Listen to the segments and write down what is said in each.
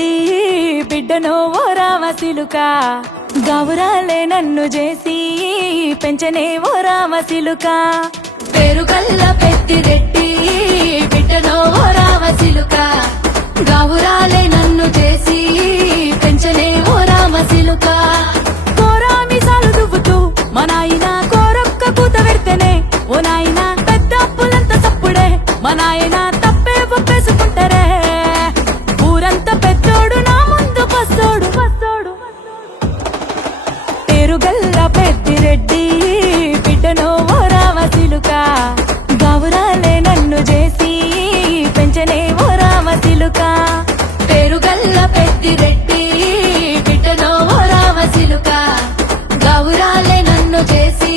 రెడ్డి బిడ్డనో ఓ రామసిలుక గౌరాలే నన్ను చేసి పెంచనే ఓ రామసిలుక పేరుగల్ల పెద్దిరెడ్డి బిడ్డనో ఓ రామసిలుక గౌరాలే నన్ను చేసి పెంచనే ఓ రామసిలుక కోరామిసాలు దువ్వుతూ మా నాయన కోరొక్క కూత పెడితేనే ఓ నాయన పెద్ద అప్పులంత సప్పుడే మా నాయన తప్పే ఒప్పేసుకుంటారే ఊరంతా పెద్దోడు నా ముందు పස්සోడు పేరుగల్ల పెద్దిరెడ్డి బిడ్డనో ఓ రామసిలుక గౌరాలే నన్ను చేసి పెంచనే ఓ రామసిలుక పేరుగల్ల పెద్దిరెడ్డి బిడ్డనో ఓ రామసిలుక గౌరాలే నన్ను చేసి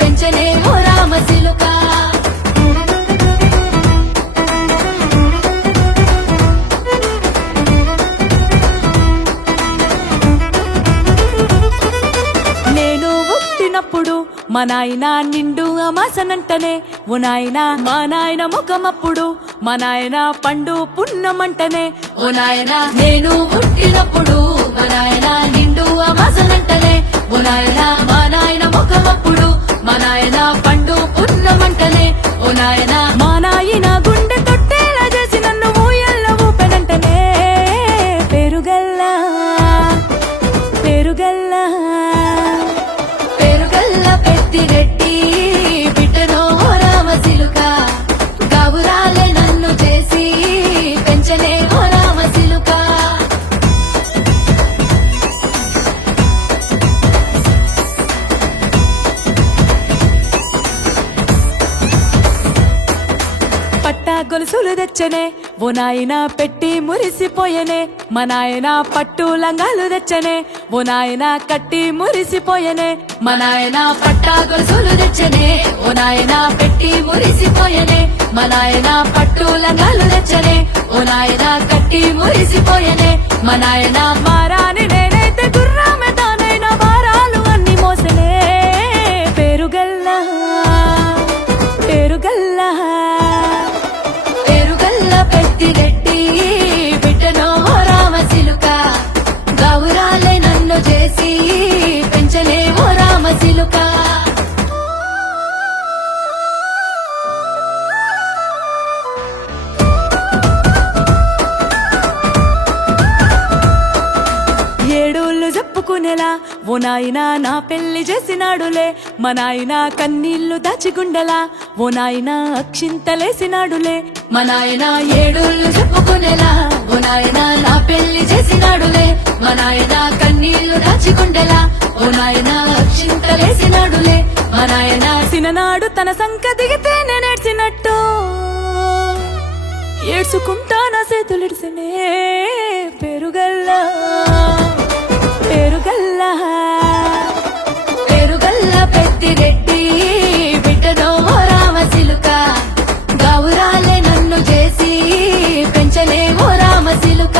పెంచనే ఓ రామసిలుక నేను పుట్టినప్పుడు మా నాయన నిండు అమాసనంటనే ఓ నాయన మా నాయన ముఖమప్పుడు మా నాయన పండు పున్నమంటనే ఓ నాయన నేను పుట్టినప్పుడు మా నాయన నిండు అమాసనంటనే ఓ నాయన మా నాయన ముఖమప్పుడు మా నాయన పండు పున్నమంటనే ఓ నాయన మా నాయన గుండె తొట్టేలా చేసి నన్ను ఊయల్ల ఊపెనంటనే పేరుగల్లా పేరుగల్లా పేరుగల్ల పెద్దిరెడ్డి బిడ్డనో ఓ రామసిలుక గౌరాలే నన్ను చేసి పెంచనే ఓ రామసిలుక పట్టా గొలుసులు తెచ్చనే ఓ నాయన పెట్టి మురిసిపోయనే మా నాయన పట్టు లంగాలు తెచ్చనే ఓ నాయన కట్టి మురిసిపోయనే మా నాయన పట్టా గొలుసులు తెచ్చనే ఓ నాయన పెట్టి మురిసిపోయనే మా నాయన పట్టు లంగాలు తెచ్చనే ఓ నాయన కట్టి మురిసిపోయనే మా నాయన మారాని నేనైతే గుర్రామె తానైనా భారాలు అన్ని మోసనే పేరుగల్లా పేరుగల్లా పేరుగల్ల పెద్దిరెడ్డి బిడ్డనో ఓ రామసిలుక గౌరాలే నన్ను చేసి పెంచలే ఓ రామసిలుక ఏడోళ్ళు చెప్పుకునేలా ఓ నాయన నా పెళ్లి చేసినాడులే మా నాయన కన్నీళ్లు దాచిగుండలా ఓ నాయన అక్షింతలేసినాడులే మా నాయన ఏడోళ్ళు చెప్పుకునేలా ఓ నాయన నా పెళ్లి చేసినాడులే మా నాయన కన్నీళ్లు దాచిగుండలా ఓ నాయన అక్షింతలేసినాడులే మా నాయన సిననాడు తన సంక దిగితే నేనేడ్చినట్టు ఏడ్చుకుంటా నా చేతులిడిసినే పేరుగల్లా పేరుగల్లా పేరుగల్ల పెద్దిరెడ్డి బిడ్డనో ఓ రామసిలుక గౌరాలే నన్ను చేసి పెంచలే ఓ రామసిలుక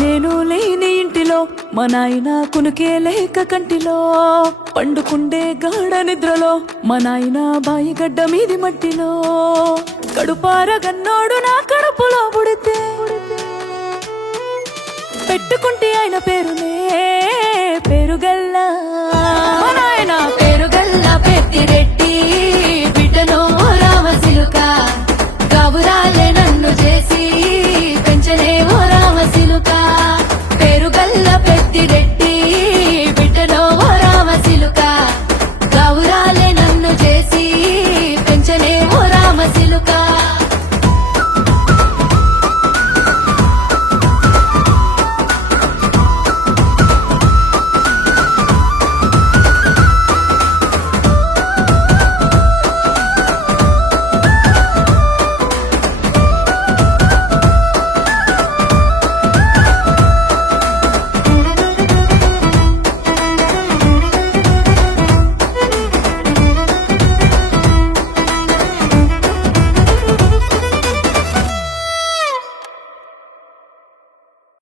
నేను లేని ఇంటిలో మా నాయన కునుకే లేక కంటిలో పండుకుండే గాఢ నిద్రలో మా నాయన బాయిగడ్డ మీది మట్టిలో కడుపారగన్నోడు నా కడుపులో పుడితే పెట్టుకుంటే ఆయన పేరునే పేరుగల్లా